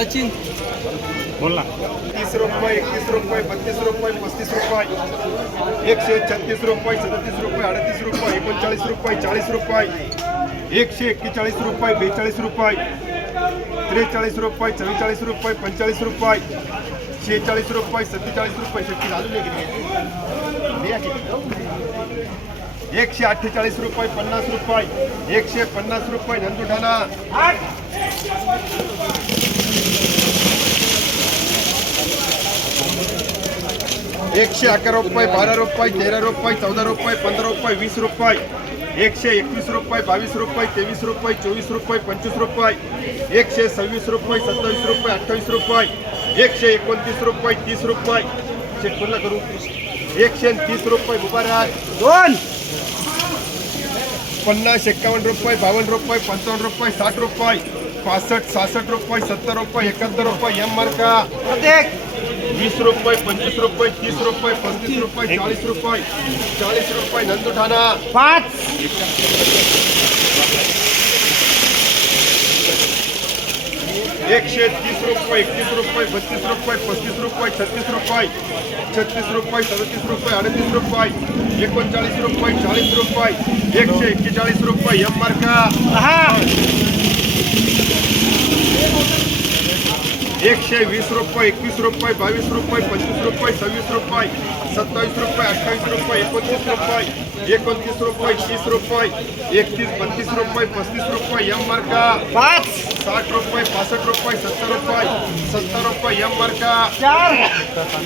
सचिन. बोल ना. तीस रुपये एकतीस रुपये बत्तीस रुपये पस्तीस रुपये. एकशे छत्तीस रुपये सदतीस रुपये अडतीस रुपये एकोणचाळीस रुपये चाळीस रुपये. एकशे एक्केचाळीस रुपये बेचाळीस रुपये. त्रेचाळीस रुपये चव्वेचाळीस रुपये पंचेचाळीस रुपये. शेहेचाळीस रुपये सत्तेचाळीस रुपये. शेतकरी अजून. एकशे अठ्ठेचाळीस रुपये पन्नास रुपये. एकशे पन्नास रुपये नंदुठाणा एकशे अकरा रुपये बारा रुपये तेरा रुपये चौदा रुपये पंधरा रुपये वीस रुपये. एकशे एकवीस रुपये बावीस रुपये तेवीस रुपये चोवीस रुपये पंचवीस रुपये. एकशे सव्वीस रुपये सत्तावीस रुपये अठ्ठावीस रुपये. एकशे एकोणतीस रुपये तीस रुपये. चेक करू. एकशे तीस रुपये मुबारक. दोन. पन्नास एक्कावन्न रुपये बावन्न रुपये पंचावन्न रुपये साठ रुपये. पासष्ट सहासष्ट रुपये सत्तर रुपये एकाहत्तर रुपये. एम मार्का. प्रत्येक वीस रुपये पंचवीस रुपये तीस रुपये पस्तीस रुपये चाळीस रुपये चाळीस रुपये नंदुठाणा पाच। एकशे तीस रुपये एकतीस रुपये बत्तीस रुपये पस्तीस रुपये छत्तीस रुपये छत्तीस रुपये सदतीस रुपये अडतीस रुपये एकोणचाळीस रुपये चाळीस रुपये एकशे एक्केचाळीस रुपये एम मार्का। एकशे वीस रुपये एकवीस रुपये बावीस रुपये पंचवीस रुपये सव्वीस रुपये सत्तावीस रुपये अठ्ठावीस रुपये एकोणतीस रुपये एकोणतीस रुपये तीस रुपये एकतीस बत्तीस रुपये पस्तीस रुपये एम मार्का पाच. साठ रुपये पासष्ट रुपये सत्तर रुपये सत्तर रुपये एम मार्का चार.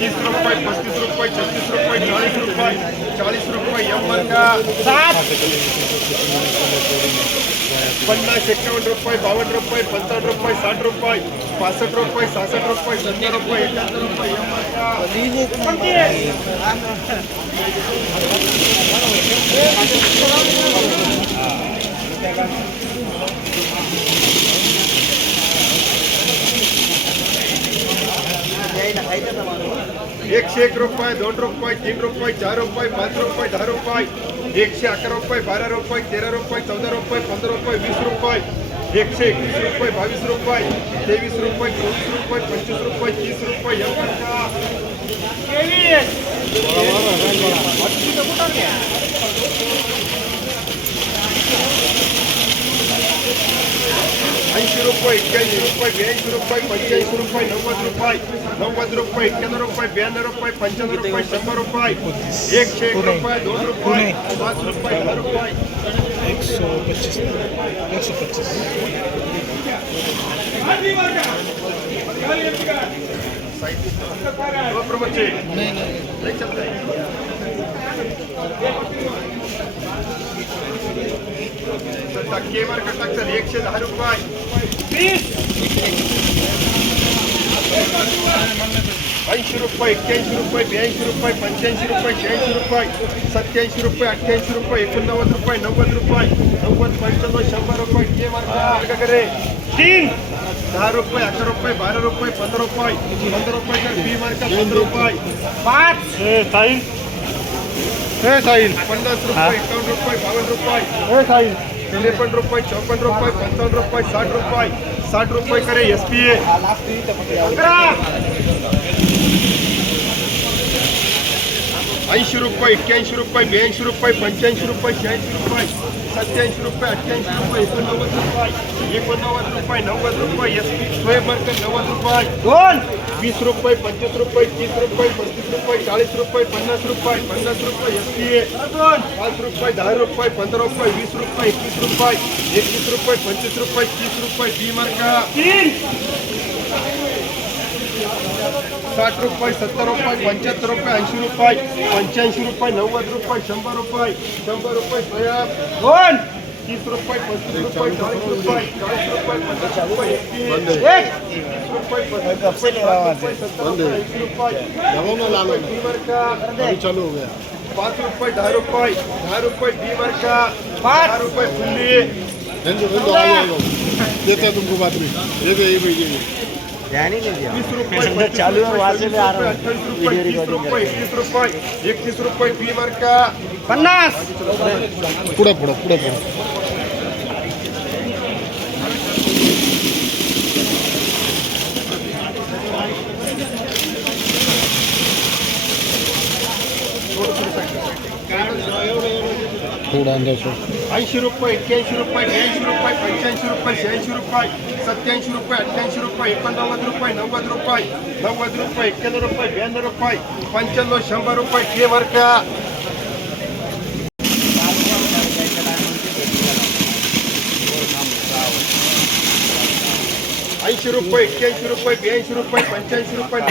तीस रुपये पस्तीस रुपये छत्तीस रुपये चाळीस रुपये चाळीस रुपये एम मार्का पन्नास एक्कावन्न रुपये बावन्न रुपये पंचावन्न रुपये साठ रुपये पासष्ट રૂપિયા સાસઠ રૂપિયા સત્તર રૂપિયા એકાત્તર રૂપિયા. એકસો એક રૂપિયા, દોઢ રૂપિયા તીન રૂપિયા, ચાર રૂપિયા, પાંચ રૂપિયા અઢાર રૂપિયા એકસો અકર રૂપાય, બાર રૂપિયા, તેર રૂપિયા, ચૌદ રૂપિયા, પંદર રૂપિયા, વીસ રૂપિયા. એકસો એકવીસ રૂપિયા બાવીસ રૂપિયા ત્રેવીસ રૂપિયા ચોવીસ રૂપિયા પચીસ રૂપિયા ત્રીસ રૂપિયા એમ પચાસ ಐದು ರೂಪಾಯಿ ಇಕ್ಕೈದು ರೂಪಾಯಿ ಐದು ರೂಪಾಯಿ ಪಂಚೈದು ರೂಪಾಯಿ ನವ್ವತ್ತು ರೂಪಾಯಿ ನವ್ವತ್ತು ರೂಪಾಯಿ ಇಕ್ಕನೂರು ರೂಪಾಯಿ ಬ್ಯಾನೂರು ರೂಪಾಯಿ ಪಂಚಾನೂರು ರೂಪಾಯಿ ಶಂಭರ್ ರೂಪಾಯಿ ಏಕ್ ಶೇ ರೂಪಾಯಿ ದೋ ರೂಪಾಯಿ પાંચ ರೂಪಾಯಿ ಹತ್ತು ರೂಪಾಯಿ એકસો પચીસ એકસો પચીસ સાહેબ પ્રમોદ છે નહીં નહીં प्रमुखे नहीं चलता है तर टक्केवार का टक्कर एकशे दहा रुपये ऐंशी रुपये एक्क्याऐंशी रुपये ब्याऐंशी रुपये पंच्याऐंशी रुपये शहाऐंशी रुपये सत्याऐंशी रुपये अठ्ठ्याऐंशी रुपये एकोणनव्वद रुपये नव्वद रुपये नव्वद पंच्याण्णव शंभर रुपये के करे तीन दहा रुपये अकरा रुपये बारा रुपये पंधरा रुपये पंधरा रुपये तर बी मार्क पंधरा रुपये पाच साहिल हे साहिल पन्नास रुपये एकावन्न रुपये बावन्न रुपये हे साहिल त्रेपन्न रुपये चौपन्न रुपये साठ रुपये साठ रुपये करे एस पी ए ऐंशी रुपये एक्क्याऐंशी रुपये ब्याऐंशी रुपये पंच्याऐंशी रुपये शहाऐंशी रुपये सत्याऐंशी रुपये अठ्ठ्याऐंशी रुपये एकोणनव्वद रुपये एकोणनव्वद रुपये नव्वद रुपये एस पी स्वयं नव्वद रुपये वीस रुपये पंचवीस रुपये तीस रुपये पस्तीस रुपये चाळीस रुपये पन्नास रुपये पन्नास रुपये एस पी ए पाच रुपये दहा रुपये पंधरा रुपये वीस रुपये एकवीस रुपये एकवीस रुपये पंचवीस रुपये तीस रुपये बी मार्का। तीन। साठ रुपये सत्तर रुपये पंच्याहत्तर रुपये ऐंशी रुपये पंच्याऐंशी रुपये नव्वद रुपये शंभर रुपये शंभर रुपये दोन। तीस रुपये पस्तीस रुपये चाळीस रुपये चाळीस रुपये पन्नास रुपये एकतीस एक तीस रुपये पस्तीस रुपये साठ रुपये सत्तर रुपये ऐंशी रुपये बी मार्का चालू हो गया पाच रुपये दहा रुपये दहा रुपये बी मार्का पाच. दहा रुपये फुल्ली हिंदू हिंदू आ जाएगा देता है तुमको बात में ये दे ये ध्यान ही नहीं दिया। पैसेंजर चालू और वहाँ से भी आ रहा है। वीडियो रिकॉर्डिंग इक्कीस रुपये इक्कीस रुपये फ़ी मार्क का। पन्नास पुढे पुढे पुढे पुढे Thank थोडा अंदाज ऐंशी रुपये एक्क्याऐंशी रुपये ब्याऐंशी रुपये पंच्याऐंशी रुपये शहाऐंशी रुपये सत्याऐंशी रुपये अठ्ठ्याऐंशी रुपये एकोणनव्वद रुपये नव्वद रुपये नव्वद रुपये एक्क्याण्णव रुपये ब्याण्णव रुपये पंच्याण्णव शंभर रुपये ठे बर का ऐंशी रुपये एक्क्याऐंशी रुपये ब्याऐंशी रुपये पंच्याऐंशी रुपये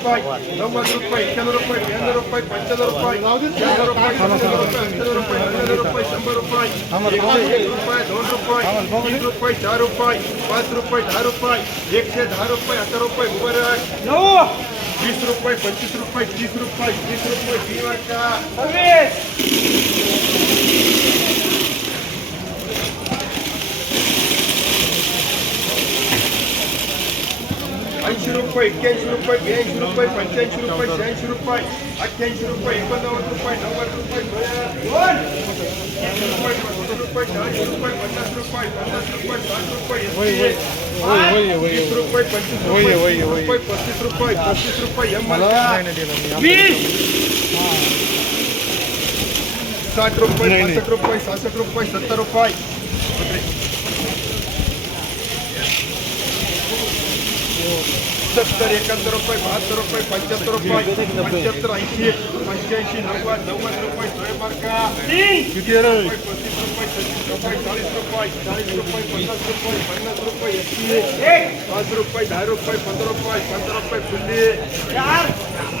नव्वद रुपये नव्वद रुपये एक्क्याण्णव रुपये ब्याण्णव रुपये पंच्याण्णव रुपये शंभर रुपये सत्त्याण्णव रुपये ऐंशी रुपये नव्वद रुपये शंभर रुपये एकशे एक रुपये दोन रुपये तीन रुपये चार रुपये पाच रुपये दहा रुपये एकशे दहा रुपये अकरा रुपये उभं राहा. नऊ वीस रुपये पंचवीस रुपये तीस रुपये तीस रुपये तीन वाटका ಐದು ರೂಪಾಯಿ ಇಕ್ಕೇಶು ರೂಪಾಯಿ ಬೇಷು ರೂಪಾಯಿ ಪಂಚೇಶು ರೂಪಾಯಿ ಶೇಷು ರೂಪಾಯಿ ಅಕ್ಕೇಶು ರೂಪಾಯಿ ಇಪ್ಪತ್ತೊಂಬತ್ತು ರೂಪಾಯಿ ನಲ್ವತ್ತು ರೂಪಾಯಿ ರೂಪಾಯಿ ಒಂದು ರೂಪಾಯಿ ಚಾಳಿಸ್ ರೂಪಾಯಿ ಪನ್ನಾಸ್ ರೂಪಾಯಿ ಪನ್ನಾಸ್ ರೂಪಾಯಿ ಸಾತ್ ರೂಪಾಯಿ વીસ રૂપિયા પચીસ રૂપિયા પચીસ રૂપિયા પચીસ રૂપિયા એમ સાત રૂપિયા પાંસઠ રૂપિયા સાસઠ રૂપિયા સત્તર રૂપિયા સત્તર એકાહત્તર રૂપિયા બહાત્તર રૂપિયા પંચોતેર રૂપિયા પંચોતેર એસી પંચ્યાસી નવ્વા નવ્વદ રૂપિયા સો માર્કા સિત્તેર રૂપિયા પચીસ રૂપિયા છત્રીસ રૂપિયા ચાલીસ રૂપિયા ચાલીસ રૂપિયા પચાસ રૂપિયા પચાસ રૂપિયા એસી પાંચ રૂપિયા ઢાઈ રૂપિયા પંદર રૂપિયા પંદર રૂપિયા ખુલ્લી